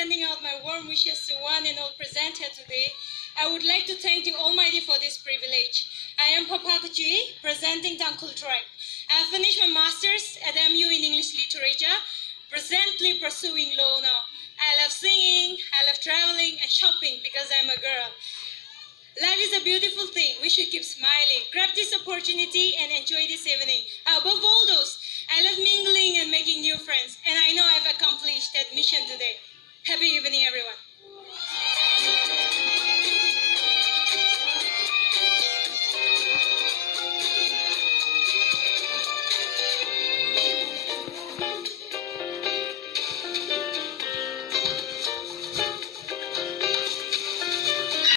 sending out my warm wishes to one and all present here today. I would like to thank the Almighty for this privilege. I am Phapha Gachui, presenting the Ukhrul tribe. I have finished my master's at MU in English Literature, presently pursuing law now. I love singing, I love traveling and shopping because I'm a girl. Life is a beautiful thing. We should keep smiling. Grab this opportunity and enjoy this evening. Above all those, I love mingling and making new friends, and I know I've accomplished that mission today. Happy evening, everyone.